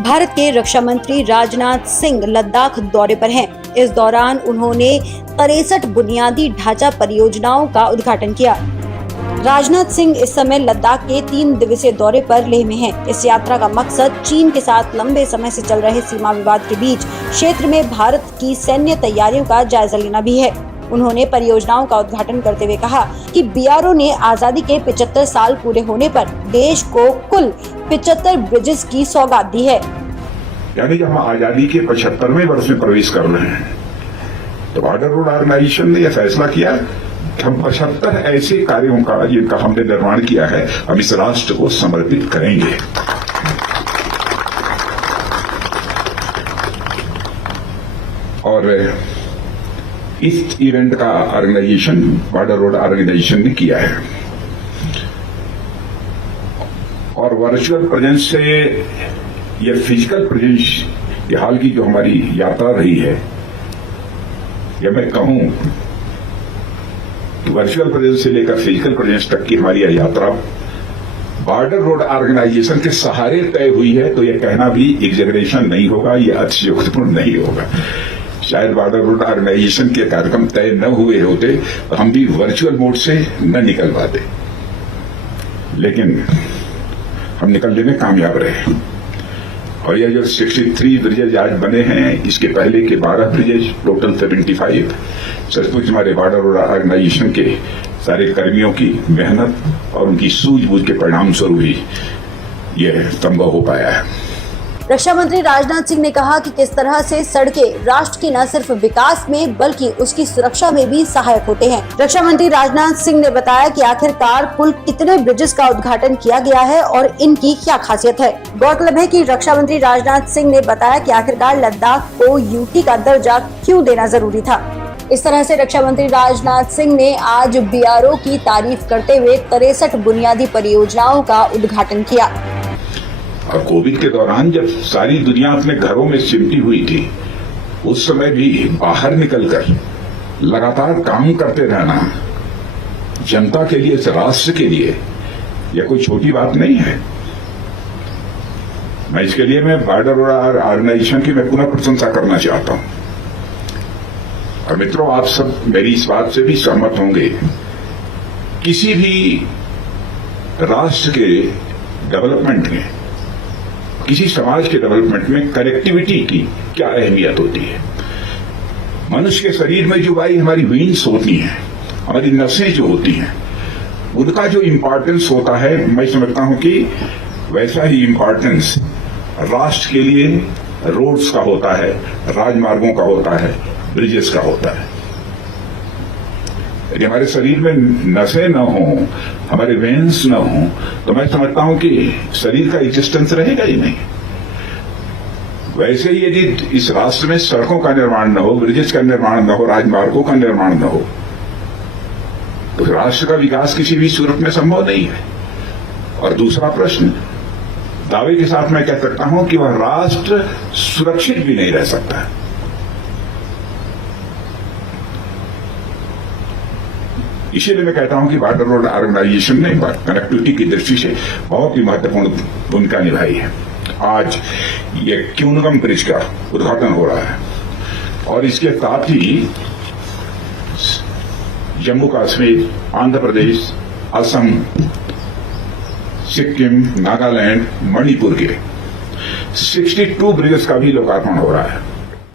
भारत के रक्षा मंत्री राजनाथ सिंह लद्दाख दौरे पर हैं। इस दौरान उन्होंने 63 बुनियादी ढांचा परियोजनाओं का उद्घाटन किया। राजनाथ सिंह इस समय लद्दाख के 3 दिवसीय दौरे पर लेह में हैं। इस यात्रा का मकसद चीन के साथ लंबे समय से चल रहे सीमा विवाद के बीच क्षेत्र में भारत की सैन्य तैयारियों का जायजा लेना भी है। उन्होंने परियोजनाओं का उद्घाटन करते हुए कहा कि बीआरओ ने आजादी के 75 साल पूरे होने पर देश को कुल 75 ब्रिजेस की सौगात दी है। यानी कि हम आजादी के 75वें वर्ष में प्रवेश कर रहे हैं, तो बॉर्डर रोड ऑर्गेनाइजेशन ने यह फैसला किया हम 75 ऐसे कार्यों का जिनका हमने निर्माण किया है हम इस राष्ट्र को समर्पित करेंगे। और इस इवेंट का ऑर्गेनाइजेशन बॉर्डर रोड ऑर्गेनाइजेशन ने किया है और वर्चुअल प्रेजेंस से या फिजिकल प्रेजेंस ये हाल की जो हमारी यात्रा रही है, या मैं कहूं कि वर्चुअल प्रेजेंस से लेकर फिजिकल प्रेजेंस तक की हमारी यह यात्रा बॉर्डर रोड ऑर्गेनाइजेशन के सहारे तय हुई है, तो यह कहना भी एग्जैगरेशन नहीं होगा, यह अतिशयोक्तिपूर्ण नहीं होगा। शायद बॉर्डर रोड ऑर्गेनाइजेशन के कार्यक्रम तय न हुए होते तो हम भी वर्चुअल मोड से न निकल पाते, लेकिन हम निकलने में कामयाब रहे। और यह जो 63 ब्रिजेज आज बने हैं, इसके पहले के 12 ब्रिजेज, टोटल 75, सचमुच हमारे बॉर्डर रोड ऑर्गेनाइजेशन के सारे कर्मियों की मेहनत और उनकी सूझबूझ के परिणाम स्वरूप ही यह संभव हो पाया है। रक्षा मंत्री राजनाथ सिंह ने कहा कि किस तरह से सड़कें राष्ट्र के न सिर्फ विकास में बल्कि उसकी सुरक्षा में भी सहायक होते हैं। रक्षा मंत्री राजनाथ सिंह ने बताया कि आखिरकार कुल कितने ब्रिजेस का उद्घाटन किया गया है और इनकी क्या खासियत है। गौरतलब है कि रक्षा मंत्री राजनाथ सिंह ने बताया कि आखिरकार लद्दाख को यूटी का दर्जा क्यों देना जरूरी था। इस तरह से रक्षा मंत्री राजनाथ सिंह ने आज बीआरओ की तारीफ करते हुए 63 बुनियादी परियोजनाओं का उद्घाटन किया। और कोविड के दौरान जब सारी दुनिया अपने घरों में सिमटी हुई थी, उस समय भी बाहर निकलकर लगातार काम करते रहना जनता के लिए, इस राष्ट्र के लिए यह कोई छोटी बात नहीं है। मैं इसके लिए बॉर्डर रोड ऑर्गेनाइजेशन की मैं पुनः प्रशंसा करना चाहता हूं। और मित्रों, आप सब मेरी इस बात से भी सहमत होंगे, किसी भी राष्ट्र के डेवलपमेंट में, किसी समाज के डेवलपमेंट में कनेक्टिविटी की क्या अहमियत होती है। मनुष्य के शरीर में जो भाई हमारी वेन्स होती हैं, हमारी नसें जो होती हैं, उनका जो इम्पोर्टेंस होता है, मैं समझता हूं कि वैसा ही इम्पोर्टेंस राष्ट्र के लिए रोड्स का होता है, राजमार्गों का होता है, ब्रिजेस का होता है। यदि हमारे शरीर में नसें न हो, हमारे वेन्स न हो, तो मैं समझता हूं कि शरीर का एग्जिस्टेंस रहेगा ही नहीं। वैसे ही यदि इस राष्ट्र में सड़कों का निर्माण न हो, ब्रिजेस का निर्माण न हो, राजमार्गों का निर्माण न हो, तो राष्ट्र का विकास किसी भी सूरत में संभव नहीं है। और दूसरा प्रश्न, दावे के साथ मैं कह सकता हूं कि वह राष्ट्र सुरक्षित भी नहीं रह सकता। इसीलिए मैं कहता हूं कि बॉर्डर रोड ऑर्गेनाइजेशन ने कनेक्टिविटी की दृष्टि से बहुत ही महत्वपूर्ण भूमिका निभाई है। आज ये क्यूनगम ब्रिज का उद्घाटन हो रहा है और इसके साथ ही जम्मू कश्मीर, आंध्र प्रदेश, असम, सिक्किम, नागालैंड, मणिपुर के 62 ब्रिजेस का भी लोकार्पण हो रहा है।